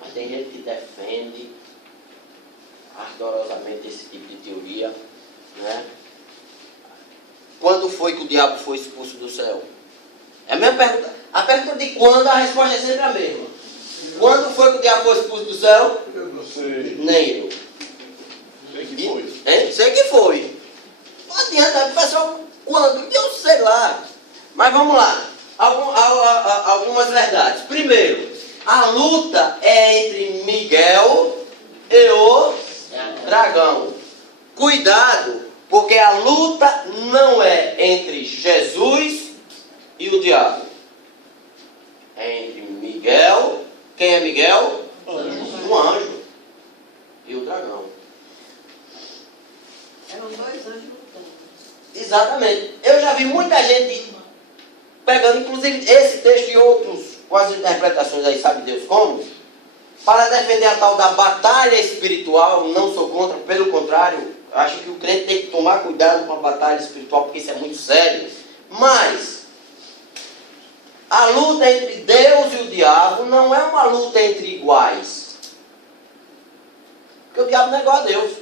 Mas tem gente que defende ardorosamente esse tipo de teoria, né? Quando foi que o diabo foi expulso do céu? É a mesma pergunta. A pergunta de quando, a resposta é sempre a mesma. Quando foi que o diabo foi expulso do céu? Eu não sei. Nem eu. Sei que foi. Hein? Sei que foi. Não adianta, pessoal, quando? Eu sei lá. Mas vamos lá. Algumas verdades. Primeiro, a luta é entre Miguel e o dragão. Cuidado, porque a luta não é entre Jesus e o diabo. É entre Miguel. Quem é Miguel? Um anjo. E o dragão. Eram dois anjos lutando. Exatamente. Eu já vi muita gente pegando, inclusive, esse texto e outros, com as interpretações aí, sabe Deus como, para defender a tal da batalha espiritual. Não sou contra, pelo contrário, acho que o crente tem que tomar cuidado com a batalha espiritual, porque isso é muito sério. Mas a luta entre Deus e o diabo não é uma luta entre iguais. Porque o diabo não é igual a Deus.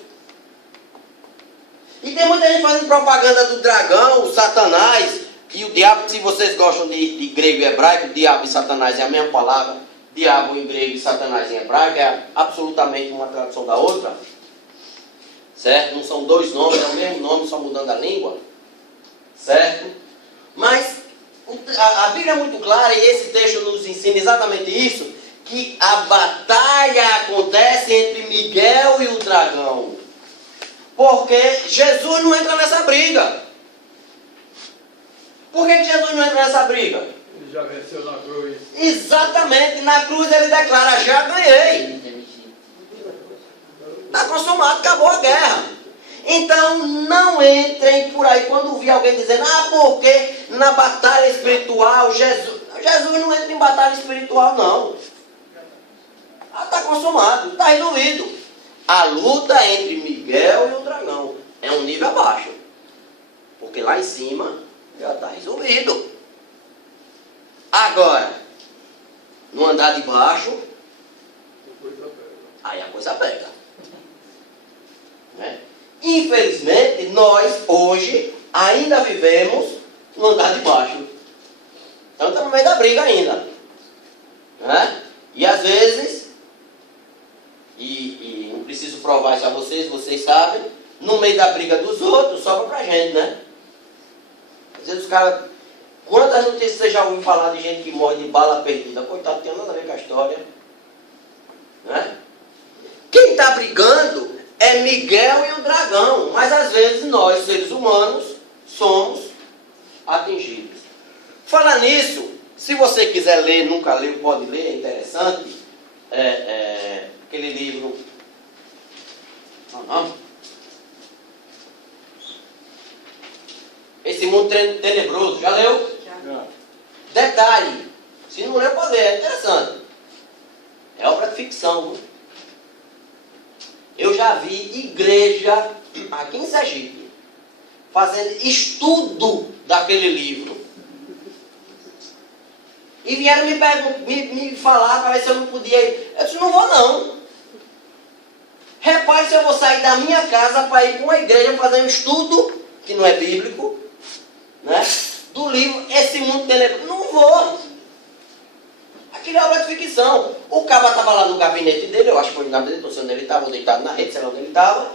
E tem muita gente fazendo propaganda do dragão, o Satanás, e o diabo. Se vocês gostam de grego e hebraico, diabo e Satanás é a mesma palavra. Diabo em grego e Satanás em hebraico é absolutamente uma tradução da outra. Certo? Não são dois nomes, é o mesmo nome, só mudando a língua. Certo? Mas a Bíblia é muito clara, e esse texto nos ensina exatamente isso, que a batalha acontece entre Miguel e o dragão. Porque Jesus não entra nessa briga. Por que Jesus não entra nessa briga? Ele já venceu na cruz. Exatamente, na cruz ele declara: já ganhei. Está consumado, acabou a guerra. Então não entrem por aí quando vi alguém dizendo: porque na batalha espiritual Jesus não entra em batalha espiritual, não. Está consumado, está resolvido. A luta entre Miguel e o dragão é um nível abaixo, porque lá em cima já está resolvido. Agora, no andar de baixo, aí a coisa pega. Né? Infelizmente, nós hoje ainda vivemos no andar de baixo. Então estamos no meio da briga ainda. Né? E às vezes, e não preciso provar isso a vocês sabem, no meio da briga dos outros, sobra pra gente, né? Às vezes os caras... Quantas notícias você já ouviu falar de gente que morre de bala perdida? Coitado, não tem nada a ver com a história. Né? Quem está brigando é Miguel e o dragão. Mas às vezes nós, seres humanos, somos atingidos. Falar nisso, se você quiser ler, nunca leu, pode ler, é interessante. Aquele livro... Não. Tenebroso. Já leu? Já. Detalhe. Se não leu, pode ler. É interessante. É obra de ficção. Viu? Eu já vi igreja aqui em Sergipe fazendo estudo daquele livro. E vieram me falar para ver se eu não podia ir. Eu disse, não vou não. Repare se eu vou sair da minha casa para ir para uma igreja fazer um estudo, que não é bíblico, né, do livro Esse Mundo Tenebroso. Não vou. Aquilo é obra de ficção. O cara estava lá no gabinete dele, eu acho que foi no gabinete, não sei onde ele estava, ou deitado na rede, sei lá onde ele estava,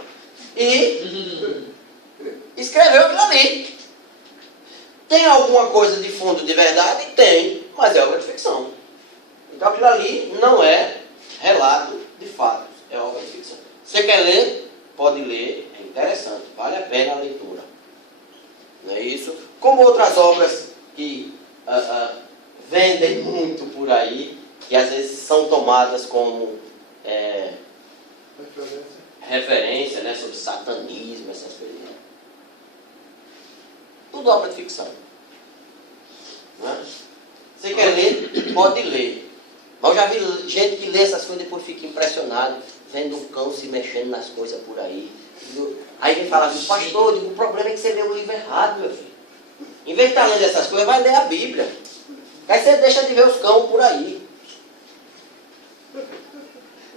e escreveu aquilo ali. Tem alguma coisa de fundo de verdade? Tem, mas é obra de ficção. Então aquilo ali não é relato de fatos, é obra de ficção. Você quer ler? Pode ler, é interessante, vale a pena a leitura. Não é isso? Como outras obras que vendem muito por aí, que às vezes são tomadas como referência, né, sobre satanismo, essas coisas. Tudo obra de ficção. Né? Você quer ler? Pode ler. Mas eu já vi gente que lê essas coisas e depois fica impressionado, vendo um cão se mexendo nas coisas por aí. Aí vem falar assim, pastor, o problema é que você leu o livro errado, meu filho. Em vez de estar lendo essas coisas, vai ler a Bíblia. Aí você deixa de ver os cães por aí.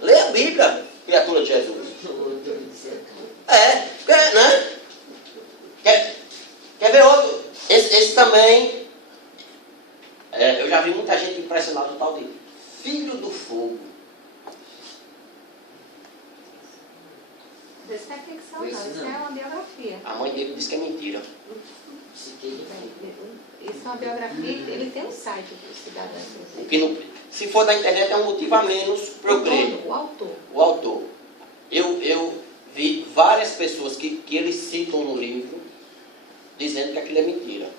Lê a Bíblia, criatura de Jesus. Né? Quer ver outro? Esse também, eu já vi muita gente impressionada no tal de Filho do Fogo. Isso não é ficção, não. Isso é uma biografia. A mãe dele disse que é mentira. Isso é uma biografia. Ele tem um site para o cidadão. Que não, se for da internet é um motivo a menos para eu crer. O autor. O autor. Eu vi várias pessoas que eles citam no livro dizendo que aquilo é mentira.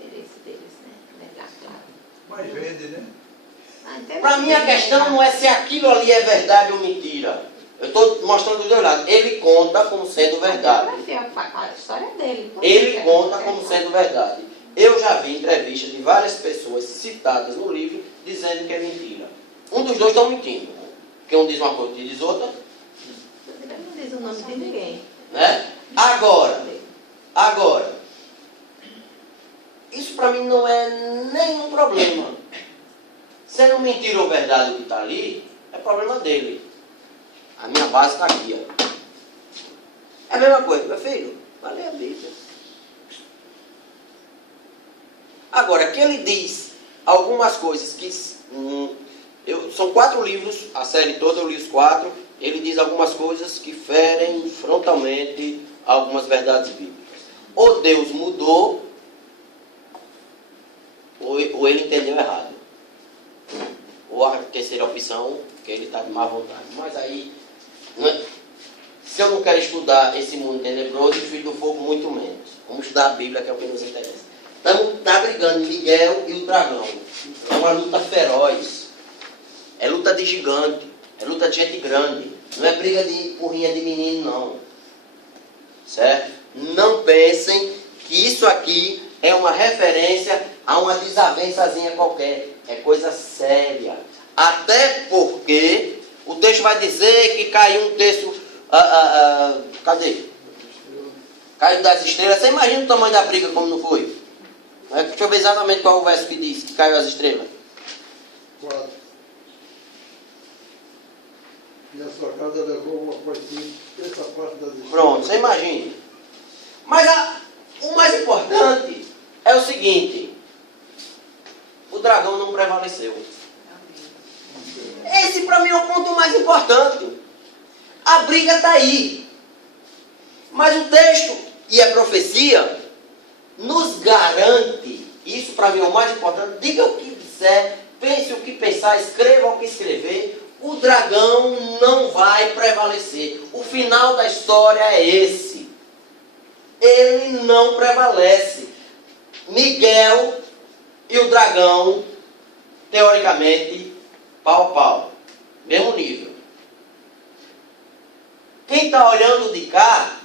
O interesse deles, né? Legal, claro. Mas vende, né? Para mim a questão não é se aquilo ali é verdade ou mentira. Eu estou mostrando os dois lados. Ele conta como sendo verdade. A história dele. Ele conta como sendo verdade. Eu já vi entrevistas de várias pessoas citadas no livro dizendo que é mentira. Um dos dois estão mentindo. Porque um diz uma coisa e diz outra. Ele não diz o nome de ninguém. Né? Agora, isso para mim não é nenhum problema. Sendo mentira ou verdade o que está ali, é problema dele. A minha base está aqui, ó. É a mesma coisa, meu filho, vai ler a Bíblia. Agora, que ele diz algumas coisas que... são 4 livros, a série toda eu li os 4. Ele diz algumas coisas que ferem frontalmente algumas verdades bíblicas. Ou Deus mudou, ou ele entendeu errado. Ou a terceira opção, que ele está de má vontade. Mas aí, se eu não quero estudar esse mundo tenebroso, o Filho do Fogo muito menos. Vamos estudar a Bíblia, que é o que nos interessa. Está brigando Miguel e o dragão. É uma luta feroz. É luta de gigante. É luta de gente grande. Não é briga de porrinha de menino, não. Certo? Não pensem que isso aqui é uma referência a uma desavençazinha qualquer. É coisa séria. Até porque o texto vai dizer que caiu um texto... cadê? Caiu das estrelas. Você imagina o tamanho da briga como não foi? Deixa eu ver exatamente qual é o verso que diz que caiu as estrelas. 4. E a sua casa levou uma portinha, essa parte das estrelas. Pronto, você imagina. Mas o mais importante é o seguinte: o dragão não prevaleceu. Esse para mim é o ponto mais importante. A briga está aí. Mas o texto e a profecia nos garante, isso para mim é o mais importante, diga o que disser, pense o que pensar, escreva o que escrever, o dragão não vai prevalecer. O final da história é esse. Ele não prevalece. Miguel e o dragão, teoricamente, pau a pau. Mesmo nível. Quem está olhando de cá,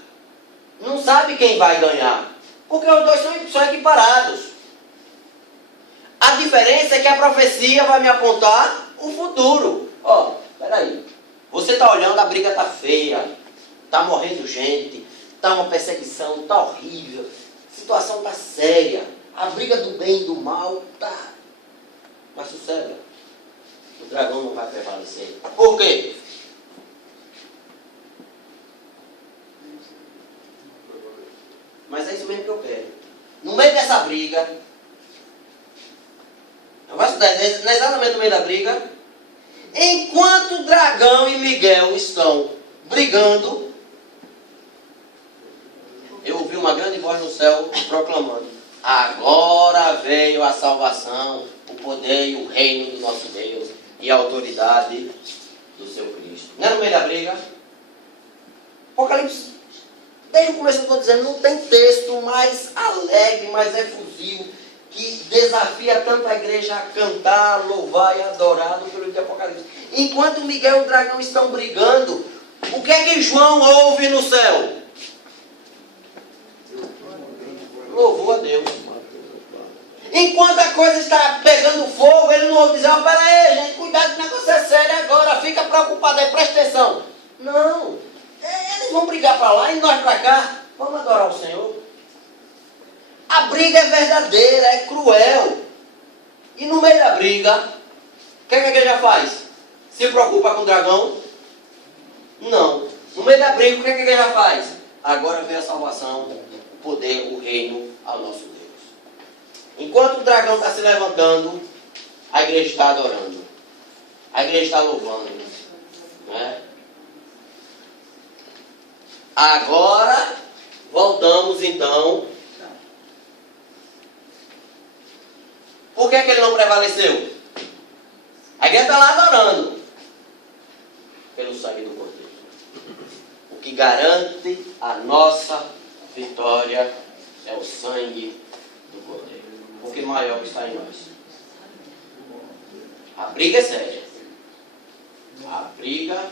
não sabe quem vai ganhar. Porque os dois são equiparados. A diferença é que a profecia vai me apontar o futuro. Ó, peraí. Você está olhando, a briga está feia. Está morrendo gente. Está uma perseguição, está horrível. A situação está séria. A briga do bem e do mal está. Mas sossega. O dragão não vai prevalecer. Por quê? Mas é isso mesmo que eu quero. No meio dessa briga, no verso 10, não é exatamente no meio da briga, enquanto Dragão e Miguel estão brigando, eu ouvi uma grande voz no céu proclamando: agora veio a salvação, o poder e o reino do nosso Deus e a autoridade do seu Cristo. Não é no meio da briga? Apocalipse, desde o começo eu estou dizendo, não tem texto mais alegre, mais efusivo, que desafia tanto a igreja a cantar, louvar e adorar do que o livro de Apocalipse. Enquanto Miguel e o dragão estão brigando, o que é que João ouve no céu? Louvou a Deus. Enquanto a coisa está pegando fogo, ele não ouve dizer: oh, pera aí, gente, cuidado, que o negócio é sério agora, fica preocupado aí, presta atenção. Não, eles vão brigar para lá e nós para cá, vamos adorar o Senhor. A briga é verdadeira, é cruel. E no meio da briga, o que a igreja faz? Se preocupa com o dragão? Não. No meio da briga, o que a igreja faz? Agora vem a salvação, o poder, o reino ao nosso Deus. Enquanto o dragão está se levantando, a igreja está adorando. A igreja está louvando. Né? Agora, voltamos então. Por que ele não prevaleceu? A igreja está lá adorando. Pelo sangue do Cordeiro. O que garante a nossa vitória é o sangue do Cordeiro. Porque maior que está em nós. A briga é séria. A briga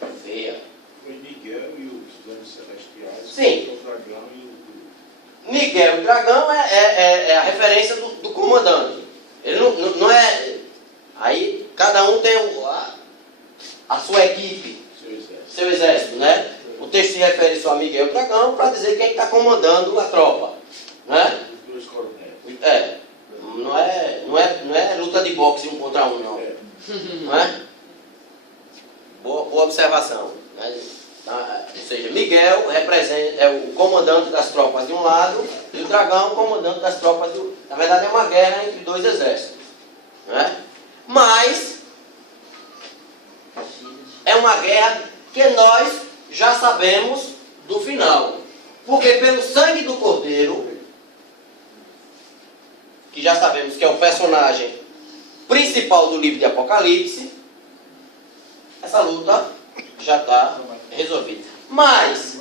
é feia. Foi Miguel e os anjos celestiais. Sim. O dragão e o... Miguel e o dragão é a referência do comandante. Ele não é... Aí cada um tem a sua equipe, seu exército, né? O texto se refere só a Miguel e o dragão para dizer quem está comandando a tropa, né? Os dois coronéis. Não é luta de boxe 1 contra 1, não. Não é? Boa observação. Né? Ou seja, Miguel é o comandante das tropas de um lado e o dragão o comandante das tropas do... Na verdade é uma guerra entre dois exércitos. Né? Mas é uma guerra que nós já sabemos do final. Porque pelo sangue do Cordeiro, que já sabemos que é o personagem principal do livro de Apocalipse, essa luta já está resolvida. Mas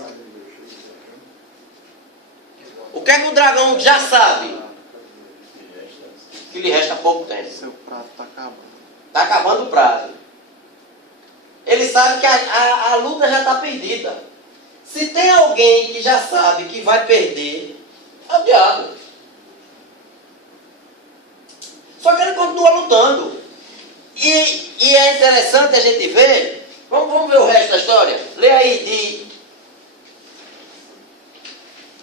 o que é que o dragão já sabe? Que lhe resta pouco tempo. Seu prato está acabando. Está acabando o prazo. Ele sabe que a luta já está perdida. Se tem alguém que já sabe que vai perder, é o diabo. Só que ele continua lutando. E é interessante a gente ver. Vamos ver o resto da história. Lê aí de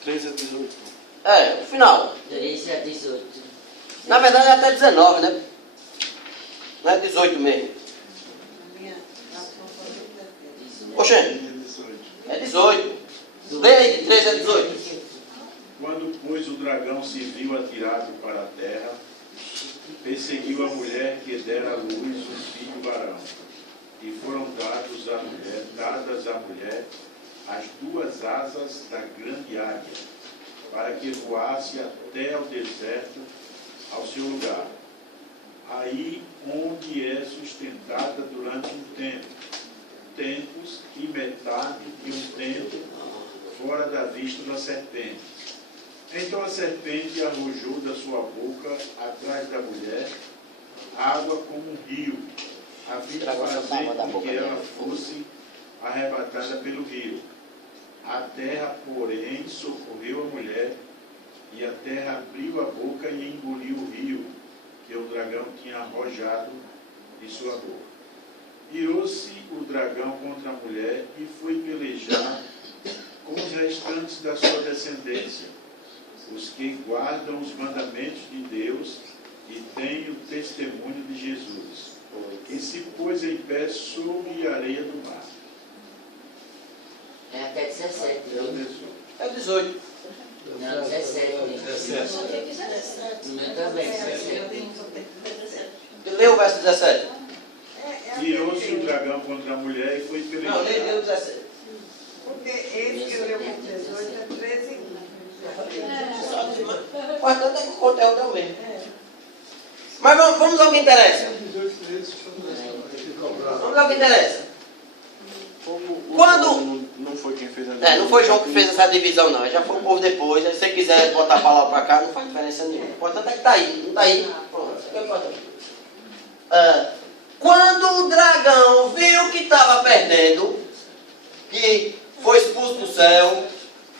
13 a 18. o final. 13 a 18. Na verdade é até 19, né? Não é 18 mesmo. Oxê, é 18. Lê aí de 13 a 18. Quando, pois, o dragão se viu atirado para a terra, perseguiu a mulher que dera à luz um filho varão. E foram dadas à mulher as duas asas da grande águia, para que voasse até ao deserto, ao seu lugar, aí onde é sustentada durante um tempo, tempos e metade de um tempo, fora da vista da serpente. Então a serpente arrojou da sua boca, atrás da mulher, água como um rio, a fim de fazer com que ela fosse arrebatada pelo rio. A terra, porém, socorreu a mulher, E a terra abriu a boca e engoliu o rio que o dragão tinha arrojado de sua boca. Irou-se o dragão contra a mulher e foi pelejar com os restantes da sua descendência, os que guardam os mandamentos de Deus e têm o testemunho de Jesus. E se pôs em pé sobre a areia do mar. É até 17, viu? É 18. Não, 17. No meu também, 17. Lê o verso 17. Irou-se o dragão contra a mulher e foi Não, lê pelejar. o 17. Porque esse que eu leio com 18 é 13 O importante é que o conteúdo é o mesmo. Mas vamos ao que interessa. Vamos ao que interessa. Quando... Não foi quem fez a não foi João que fez essa divisão, não. Já foi o povo depois. Se você quiser botar a palavra para cá, não faz diferença nenhuma. O importante é que está aí. Não está aí? Pronto. Isso é o importante. Quando o dragão viu que estava perdendo, que foi expulso do céu,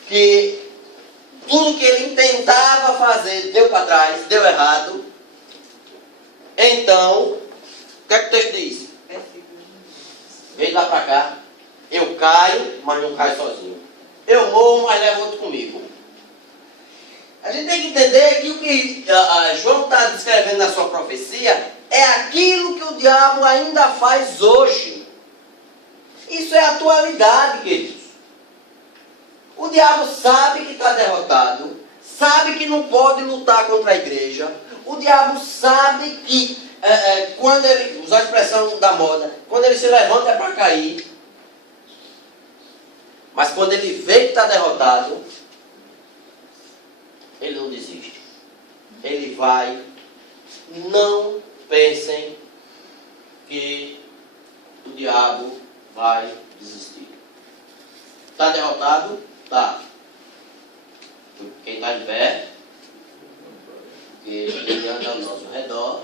que tudo que ele tentava fazer deu para trás, deu errado, então, o que é que o texto diz? Vem lá para cá. Eu caio, mas não caio sozinho. Eu morro, mas levo outro comigo. A gente tem que entender que o que João está descrevendo na sua profecia é aquilo que o diabo ainda faz hoje. Isso é atualidade, queridos. O diabo sabe que está derrotado, sabe que não pode lutar contra a igreja. O diabo sabe que, quando ele, usar a expressão da moda, quando ele se levanta é para cair. Mas quando ele vê que está derrotado, ele não desiste. Ele vai. Não pensem que o diabo vai desistir. Está derrotado? Tá. Quem está de pé, que ele anda ao nosso redor.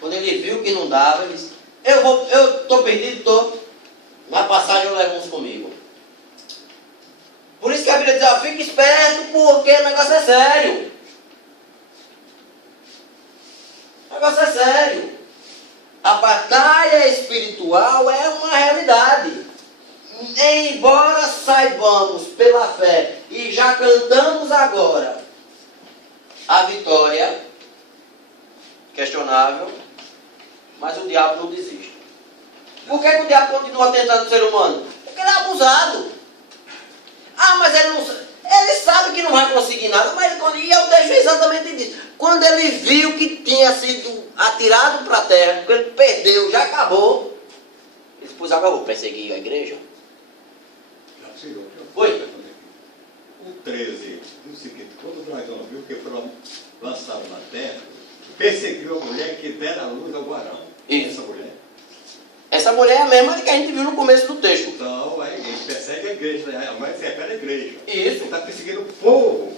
Quando ele viu que não dava, ele disse: eu estou perdido, estou. Na passagem eu levo uns comigo. Por isso que a Bíblia diz: fique esperto, porque o negócio é sério. O negócio é sério. A batalha espiritual é uma realidade. Embora saibamos pela fé, e já cantamos agora, a vitória, questionável, mas o diabo não desiste. Por que o diabo continua tentando o ser humano? Porque ele é abusado. Mas ele não sabe. Ele sabe que não vai conseguir nada, mas e eu deixo exatamente disso. Quando ele viu que tinha sido atirado para a terra, que ele perdeu, já acabou, ele disse: pois acabou, perseguir a igreja. Oi? O 13 diz o seguinte: quando o dragão viu que foram lançados na terra, perseguiu a mulher que dera a luz ao varão. Isso. Essa mulher? Essa mulher é a mesma que a gente viu no começo do texto. Então, ele persegue a igreja, a mãe se refere à igreja. Isso. Ele está perseguindo o povo.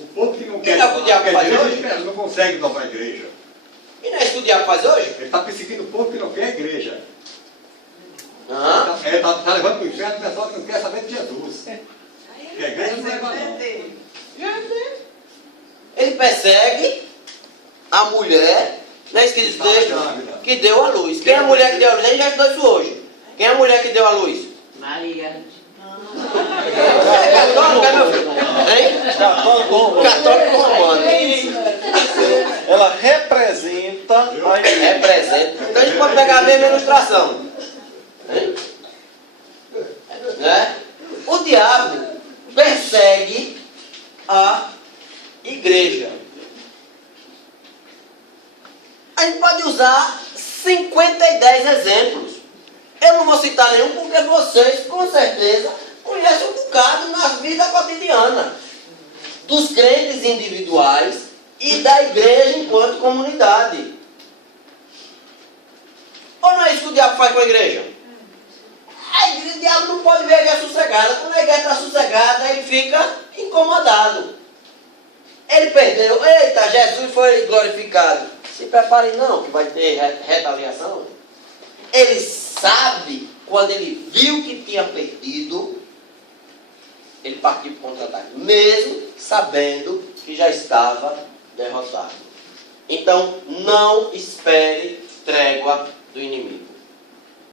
O povo que não Que quer é o que o diabo faz igreja, hoje? ele não consegue inovar a igreja. E não é isso que o diabo faz hoje? Ele está perseguindo o povo que não quer a igreja. Aham. Ele está levando para o inferno o pessoal que não quer saber de Jesus. Que a igreja não leva não. Ele persegue a mulher, não é escrito no texto, que deu a luz. Quem é a mulher que deu a luz? A gente já estudou isso hoje. Quem é a mulher que deu a luz? Maria. É católico, é meu filho? Hein? Católico romano. Ela representa a igreja. Representa. Então a gente pode pegar a mesma ilustração. Né? O diabo persegue a igreja. A gente pode usar 50 exemplos. Eu não vou citar nenhum porque vocês, com certeza, conhecem um bocado na vida cotidiana dos crentes individuais e da igreja enquanto comunidade. Ou não é isso que o diabo faz com a igreja? A igreja, o diabo não pode ver a igreja sossegada. Quando a igreja está sossegada, ele fica incomodado. Ele perdeu. Eita, Jesus foi glorificado. Se prepare não, que vai ter retaliação. Ele sabe, quando ele viu que tinha perdido, ele partiu para o contra-ataque. Mesmo sabendo que já estava derrotado. Então, não espere trégua do inimigo.